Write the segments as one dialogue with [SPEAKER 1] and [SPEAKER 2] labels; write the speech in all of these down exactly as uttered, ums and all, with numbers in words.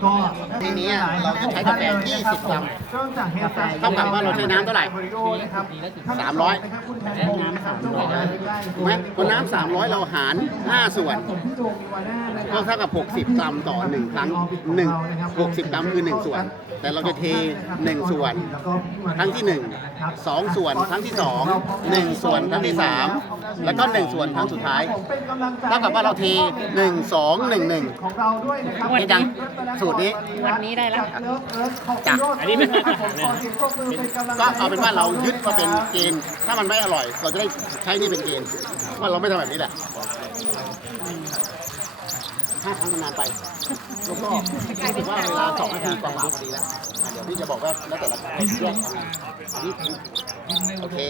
[SPEAKER 1] ก็
[SPEAKER 2] ทีนี้เราจะใช้กาแฟยี่สิบกรัม
[SPEAKER 1] เริ่มจากเฮดซัส
[SPEAKER 2] เท่ากับว่าเราใช้น้ำเท่าไหร่ สามร้อย
[SPEAKER 1] น้ำสามร้อย
[SPEAKER 2] ถูกไหมพอน้ำสามร้อยเราหารห้าส่วนก็เท่ากับหกสิบกรัมต่อหนึ่งครั้งหนึ่ง หกสิบกรัมคือหนึ่งส่วน แต่เราจะเทหนึ่งส่วนครั้งที่หนึ่ง สองส่วนครั้งที่สอง หนึ่งส่วนครั้งที่สามแล้วก็หนึ่งส่วนครั้งสุดท้ายเท่ากับว่าเราเทหนึ่ง สอง หนึ่ง หนึ่ง
[SPEAKER 1] ของเราด้วยนะครับ
[SPEAKER 2] นี่จังสูตรนี้
[SPEAKER 3] วันนี้ได้แล้ว
[SPEAKER 2] จ้ะ
[SPEAKER 3] อันนี้ไม่ขนาดนั้น
[SPEAKER 2] ก็เอาเป็นว่าเรายึดมาเป็นเกณฑ์ถ้ามันไม่อร่อย เราจะได้ใช้นี่เป็นเกณฑ์ว่าเราไม่ทำแบบนี้แหละห้าครั้งมันนานไปแล้วก็รู้สึกว่าเวลาสองนาทีกว่าพอดีแล้วอ่ะเดี๋ยวพี่จะบอกว่าแล้วแต่ละแยกกันอันนี้โอเค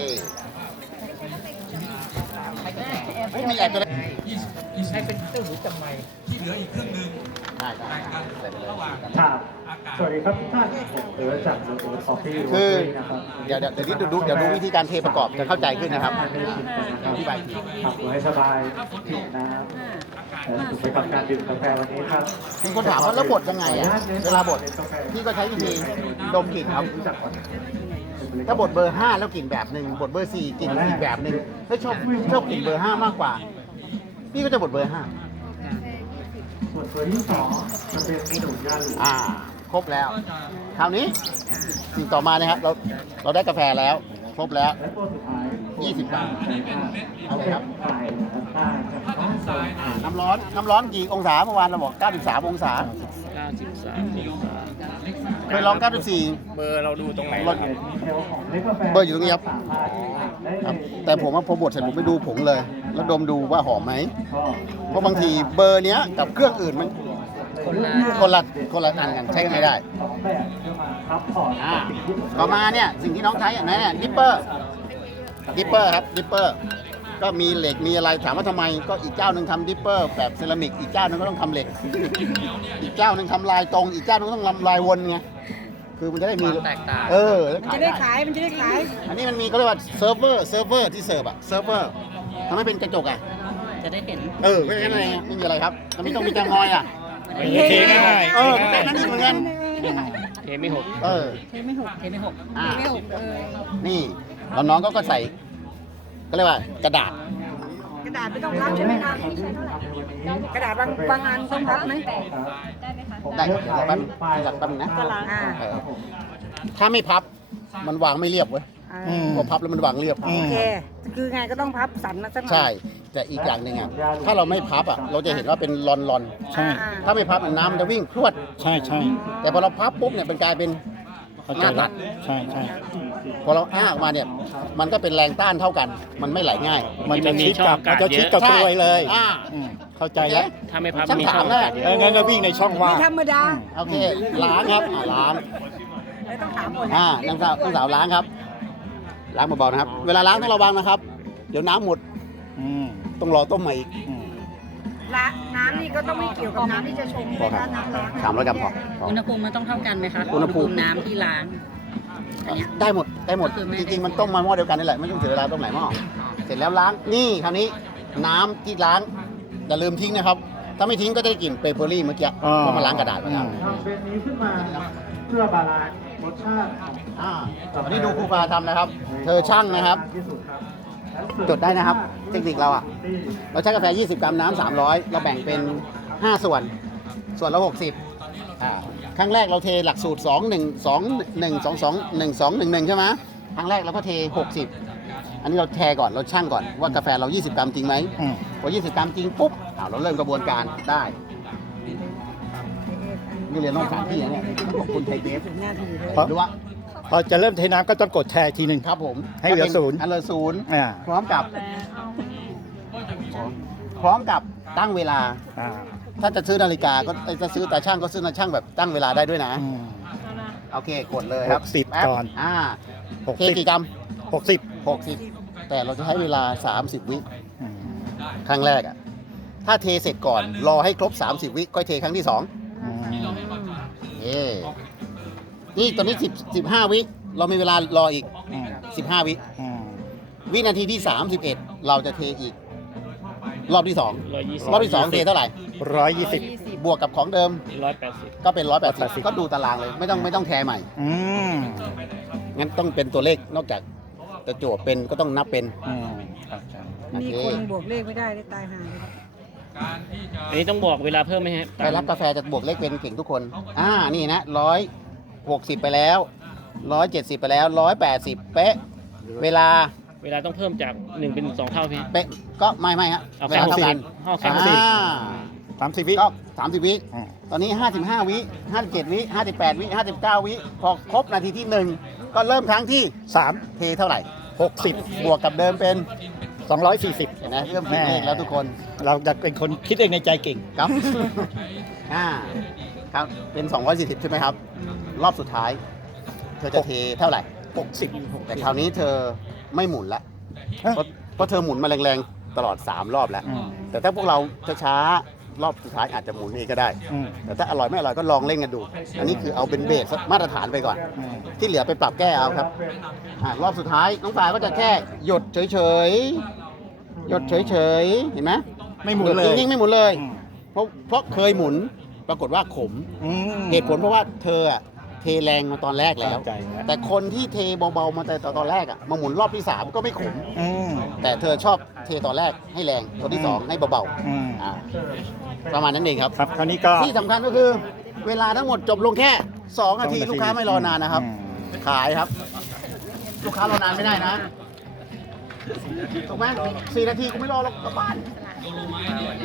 [SPEAKER 2] ไม่มีอะไรจะได้
[SPEAKER 3] ใช้เป็นตู้หูจำไม
[SPEAKER 2] ได้ได้ใส่ไปเลย
[SPEAKER 1] ครับสวัสดีครับทุกท่านผมเอิร์ธจากโรสคอฟฟี่
[SPEAKER 2] คือ
[SPEAKER 1] นะครับ
[SPEAKER 2] เดี๋ยวเดี๋ยวเดี๋ยวนี้ดูเดี๋ยวดูวิธีการเทประกอบจะเข้าใจขึ้นนะครับอธิบายที
[SPEAKER 1] ขับรถให้สบายผิดนะครับและสุดไปกับการดื่มกาแฟวันนี้ครับ
[SPEAKER 2] มีคนถามว่าแล้วบดยังไงอ่ะเวลาบดพี่ก็ใช้วิธีดมกลิ่นครับ
[SPEAKER 1] รู้จักก่อน
[SPEAKER 2] ถ้าบดเบอร์ห้าแล้วกลิ่นแบบหนึ่งบดเบอร์สี่กลิ่นอีกแบบหนึ่งถ้าชอบชอบกลิ่นเบอร์ห้ามากกว่า พี่ก็จะบดเบอร์ห้า
[SPEAKER 1] ส่วนตัวที่สองจะเป็นขนมย่างหรือ
[SPEAKER 2] อ่า ครบแล้ว คราวนี้สิ่งต่อมานะครับเราเราได้กาแฟแล้ว ครบแล้ว
[SPEAKER 1] และตัวสุดท้าย
[SPEAKER 2] ยี่สิบกรัม
[SPEAKER 1] เอาเลยครับไข่นะครับใต้จากน้องโซน
[SPEAKER 2] อ่าน้ำร้อนน้ำร้อนกี่องศาเมื่อวานเราบอกเก้าสิบสามองศา
[SPEAKER 3] เก้าสิบสามองศา
[SPEAKER 2] เคยลองเก้าสิบสี่
[SPEAKER 3] เบอร์เราดูตรงไหน
[SPEAKER 2] รถ
[SPEAKER 1] ดีเทลของเล็กกาแฟ
[SPEAKER 2] เบอร์อยู่ตรงนี้ครับ
[SPEAKER 1] สามารถได้
[SPEAKER 2] ครับ
[SPEAKER 1] เลย
[SPEAKER 2] แต่ผมว่าพอบดเสร็จผมไปดูผงเลย แล้วดมดูว่าหอมไหม
[SPEAKER 1] ก็
[SPEAKER 2] เพราะบางทีเบอร์เนี้ยกับเครื่องอื่นมัน
[SPEAKER 3] คนละ
[SPEAKER 2] คนละคนละอันกันใช้กันไม่ได้
[SPEAKER 1] สองแบบเพื่อมาซัพพอร์ต
[SPEAKER 2] อ่า
[SPEAKER 1] สิ่งที่ผม
[SPEAKER 2] ต่อมาเนี่ยสิ่งที่น้องใช้อันนั้นเนี่ยดิปเปอร์ดิปเปอร์ครับดิปเปอร์ก็มีเหล็กมีอะไรถามว่าทำไมก็อีกเจ้าหนึ่งทำดิปเปอร์แบบเซรามิกอีกเจ้าหนึ่งก็ต้องทำเหล็ก อีกเจ้าหนึ่งทำลายตรง อีกเจ้าหนึงก็ต้องทำลายวนไงคือมันจะได้มี
[SPEAKER 3] แตกต่าง
[SPEAKER 2] เออ
[SPEAKER 4] มันจะได้ขาย มันจะได้ขาย
[SPEAKER 2] อันนี้มันมีเขาเรียกว่าเซิร์ฟเวอร์เซิร์ฟเวอร์ที่เสิร์ฟอะเซิร์ฟเวอร์ทำให้เป็นกระจกอะ
[SPEAKER 3] จะได้เห็น
[SPEAKER 2] เออไม่ใช่อะไรไม่มีอะไรครับแล้วไม่ต้องมีแกงงอยอะ
[SPEAKER 3] เทไม่ได้
[SPEAKER 2] เออแค่นั้นนี่เหมือนกัน
[SPEAKER 3] เทไม่หก
[SPEAKER 2] เออ
[SPEAKER 4] เทไม่หก
[SPEAKER 3] เทไม่หก
[SPEAKER 2] อ่า
[SPEAKER 4] ไม่หกเออ
[SPEAKER 2] นี่แล้วน้องก็ก็ใส่ก็เรียกว่ากระดาษ
[SPEAKER 4] กระดาษไม่ต้องพับใช่ไหมคะกระดาษบางบางอันต้องพับไหม
[SPEAKER 2] ได้เดี๋ยวแป๊บหลับแป๊บนึงนะ
[SPEAKER 4] อ่า
[SPEAKER 2] เออถ้าไม่พับมันวางไม่เรียบเว้ย
[SPEAKER 4] อ่า
[SPEAKER 2] พอพับแล้วมันวางเรียบ
[SPEAKER 4] โอเค คือไงก็ต้องพับสันมาสักหน่อย
[SPEAKER 2] ใช่ แต่อีกอย่างหนึ่งอ่ะถ้าเราไม่พับอ่ะเราจะเห็นว่าเป็นลอนลอน
[SPEAKER 4] ใช่
[SPEAKER 2] ถ้าไม่พับน้ำมันจะวิ่งพรวด
[SPEAKER 5] ใช่ใช่
[SPEAKER 2] แต่พอเราพับปุ๊บเนี่ยเป็นกลายเป็น
[SPEAKER 5] เข้า
[SPEAKER 2] ห
[SPEAKER 5] ใจ
[SPEAKER 2] น้า
[SPEAKER 5] แล้
[SPEAKER 2] ตั
[SPEAKER 5] ว
[SPEAKER 2] ด
[SPEAKER 5] ใช่ใช่
[SPEAKER 2] พอเราอ้าออกมาเนี่ยมันก็เป็นแรงต้านเท่ากัน มันไม่ไหลง่าย
[SPEAKER 5] มันจะชิดกับมันจะชิดกับกลวยเลย
[SPEAKER 2] อ่า
[SPEAKER 5] อืมเข้าใจแล้ว
[SPEAKER 3] ถ้าไม่พับ
[SPEAKER 2] ช่าง
[SPEAKER 3] มี
[SPEAKER 2] ถา
[SPEAKER 3] ช่
[SPEAKER 2] ม
[SPEAKER 3] อง
[SPEAKER 2] นะ
[SPEAKER 3] กัดเย
[SPEAKER 5] เออ
[SPEAKER 3] อะ
[SPEAKER 5] งั้นเราวิ่งในช่องว่าง
[SPEAKER 4] ไม่ธรรมดา
[SPEAKER 2] โอเคล้างครับอ่าล้าง
[SPEAKER 4] ไม่ต้องถามหมด
[SPEAKER 2] อ่านางสาวนางสาวล้างครับ ล้างเบาๆนะครับ เวลาล้างต้องระวังนะครับ เดี๋ยวน้ำหมด
[SPEAKER 5] อืม
[SPEAKER 2] ต้องรอต้มใหม่อีก
[SPEAKER 5] อืม
[SPEAKER 4] ละน้ำนี่ก็ต้องไม่เกี่ยวกับน้ำที่จะชง
[SPEAKER 2] พอครับ
[SPEAKER 4] น้ำร้อน
[SPEAKER 2] สามร้อยกรัมพอพอ
[SPEAKER 3] อุณหภูมิมันต้องเท่ากันไหมคะ
[SPEAKER 2] อุณหภูมิ
[SPEAKER 3] น้ำที่ล้าง อันเนี้ย
[SPEAKER 2] ได้หมดได้หมด
[SPEAKER 3] ก็คือไม่
[SPEAKER 2] จริงๆมันต้มมาหม้อเดียวกันนี่แหละไม่ต้องเสียเวลาต้มหลายหม้อเสร็จแล้วล้างนี่คราวนี้น้ำที่ล้างอย่าลืมทิ้งนะครับ ถ้าไม่ทิ้งก็จะได้กลิ่นเปเปอรี่เมื่อกี้เพราะมันล้างกระดาษมาแล้ว
[SPEAKER 1] ทำเป็นนี้ขึ้นมาเพื่อบาลานซ์รสชาติ
[SPEAKER 2] อ่าวันนี้ดูครูปาทำนะครับ เธอช่างนะครับ
[SPEAKER 1] ที่สุดครับ
[SPEAKER 2] จดได้นะครับ เทคนิคเราอ่ะ เราใช้กาแฟยี่สิบกรัมน้ำสามร้อยเราแบ่งเป็นห้าส่วน ส่วนละหกสิบอ่าครั้งแรกเราเทหลักสูตรสอง หนึ่ง สอง หนึ่ง สอง สอง หนึ่ง สอง หนึ่ง หนึ่งใช่ไหมครั้งแรกเราก็เทหกสิบอันนี้เราแทก่อนเราช่างก่อนว่ากาแฟเรายี่สิบกรัมจริงไหม
[SPEAKER 5] อืม
[SPEAKER 2] พอยี่สิบกรัมจริงปุ๊บอ่าเราเริ่มกระบวนการได้นี่เรียนนอกสถานที่นะเนี่ยต้องขอบคุณไทยเบฟ
[SPEAKER 4] หน้าทีเลย
[SPEAKER 5] เพราะ
[SPEAKER 2] หรือว่า
[SPEAKER 5] พอจะเริ่มเทน้ำก็ต้องกดแชร์อีกทีหนึ่ง
[SPEAKER 2] ครับผม
[SPEAKER 5] ให้เหลือศูนย์
[SPEAKER 2] ให้เหลือศูนย์
[SPEAKER 5] อ่า
[SPEAKER 2] พร้อมกับ พร้อมกับตั้งเวลา
[SPEAKER 5] อ่า
[SPEAKER 2] ถ้าจะซื้อนาฬิกาก็เอ้ยจะซื้อตาช่างก็ซื้อตาช่างแบบตั้งเวลาได้ด้วยนะ
[SPEAKER 5] อืม
[SPEAKER 2] โอเคกดเลยครับ
[SPEAKER 5] หกสิบ
[SPEAKER 2] แป๊
[SPEAKER 5] ก่อน
[SPEAKER 2] อ่า
[SPEAKER 5] หก
[SPEAKER 2] เค
[SPEAKER 5] สิบ
[SPEAKER 2] กี่กรัม
[SPEAKER 5] หกสิบ
[SPEAKER 2] หกสิบแต่เราจะใช้เวลา สามสิบ วิ
[SPEAKER 5] อืม
[SPEAKER 2] ครั้งแรกอ่ะถ้าเทเสร็จก่อนรอให้ครบ สามสิบ วิค่อยเทครั้งที่สอง
[SPEAKER 5] อืม
[SPEAKER 2] เย้นี่ตอนนี้10 15 วิเรามีเวลารออีก
[SPEAKER 5] อืม
[SPEAKER 2] สิบห้า วิ
[SPEAKER 5] อืม
[SPEAKER 2] วินาทีที่สามสิบเอ็ดเราจะเทอีก รอบที่สอง
[SPEAKER 3] ร้อยยี่สิบ
[SPEAKER 2] รอบที่สองเทเท่าไหร่
[SPEAKER 5] ร้อยยี่สิบ
[SPEAKER 2] รบวกกับของเดิม
[SPEAKER 3] ร้อยแปดสิบ
[SPEAKER 2] ก็เป็นร้อยแปดสิบ
[SPEAKER 5] สิบ
[SPEAKER 2] ก็ดูตารางเลยไม่ต้องไม่ต้องแทร์ใหม่
[SPEAKER 5] อืม
[SPEAKER 2] งั้นต้องเป็นตัวเลขนอกจากจะโจทย์เป็นก็ต้องนับเป็น
[SPEAKER 5] อืมครับใช่
[SPEAKER 2] โอ
[SPEAKER 4] มี
[SPEAKER 2] เค
[SPEAKER 4] คนบวกเลขไม่ได้ได้ตายหาเลย
[SPEAKER 3] อันนี้ต้องบอกเวลาเพิ่มไหมฮะ
[SPEAKER 2] ไปรับกาแฟจะบวกเลขเป็นเก่งทุกคน อ่า นี่นะร้อยหกสิบไปแล้วร้อยเจ็ดสิบไปแล้วร้อยแปดสิบเป๊ะ เวลา
[SPEAKER 3] เวลาต้องเพิ่มจากหนึ่งเป็นสองเท่าพี่
[SPEAKER 2] เป๊ะ ก็ไม่ไม่ฮะ
[SPEAKER 3] เอา
[SPEAKER 2] เวลาเท่ากัน
[SPEAKER 3] แค่
[SPEAKER 2] อ่
[SPEAKER 3] หกสิบ
[SPEAKER 2] า
[SPEAKER 5] สามสิบวิ
[SPEAKER 2] ก็สามสิบวิ
[SPEAKER 5] อืม
[SPEAKER 2] ตอนนี้ห้าสิบห้าวิห้าสิบเจ็ดวิห้าสิบแปดวิห้าสิบเก้าวิ พอครบนาทีที่หนึ่งก็เริ่มครั้งที่
[SPEAKER 5] สาม
[SPEAKER 2] เทเท่าไหร่
[SPEAKER 5] หกสิบบ
[SPEAKER 2] วกกับเดิมเป็น
[SPEAKER 5] สองร้อยสี่สิบ
[SPEAKER 2] เห็นไหมเริ่มคิดเลขแล้วทุกคน
[SPEAKER 5] เราจะเป็นคนคิดเองในใจเก่ง
[SPEAKER 2] ครับ อ่า ครับ เป็น สองร้อยสี่สิบ ใช่ไหมครับ รอบสุดท้าย เธอจะเทเท่าไหร่
[SPEAKER 5] หกสิบ
[SPEAKER 2] แต่คราวนี้เธอไม่หมุนละ
[SPEAKER 5] ฮะ
[SPEAKER 2] เพราะเพราะเธอหมุนมาแรงๆ ตลอด สาม รอบแล้ว
[SPEAKER 5] อืม
[SPEAKER 2] แต่ถ้าพวกเราช้าๆ รอบสุดท้ายอาจจะหมุนเองก็ได้
[SPEAKER 5] อืม
[SPEAKER 2] แต่ถ้าอร่อยไม่อร่อยก็ลองเล่นกันดู อันนี้คือเอาเป็นเบสมาตรฐานไปก่อน
[SPEAKER 5] อืม
[SPEAKER 2] ที่เหลือไปปรับแก้เอาครับอ่ารอบสุดท้ายน้องฟ้าก็จะแค่หยดเฉยๆ หยดเฉยๆ เห็นไหม
[SPEAKER 5] ไม่หมุนเลย
[SPEAKER 2] นิ่งๆไม่หมุนเลย
[SPEAKER 5] อืม
[SPEAKER 2] เพราะเพราะเคยหมุนปรากฏว่าขม
[SPEAKER 5] อืม
[SPEAKER 2] เหตุผลเพราะว่าเธออะเทแรงมาตอนแรกแล้ว
[SPEAKER 5] เข้าใจแล้ว
[SPEAKER 2] แต่คนที่เทเบาๆมาแต่ตอนแรกอะมาหมุนรอบที่สามก็ไม่ขม
[SPEAKER 5] อืม
[SPEAKER 2] แต่เธอชอบเทตอนแรกให้แรงตัวที่สองให้เบา
[SPEAKER 5] อืม
[SPEAKER 2] ๆอ่าประมาณนั้นเองครับ
[SPEAKER 5] ครับคราวนี้ก็
[SPEAKER 2] ที่สำคัญก็คือ เวลาทั้งหมดจบลงแค่สองนาที
[SPEAKER 5] สองนาที
[SPEAKER 2] ลูกค้าไม่รอนานนะครับ
[SPEAKER 5] อืม
[SPEAKER 2] ขายครับ ลูกค้ารอนานไม่ได้นะถูกไหมสี่นาทีกูไม่รอหรอกกลับบ้าน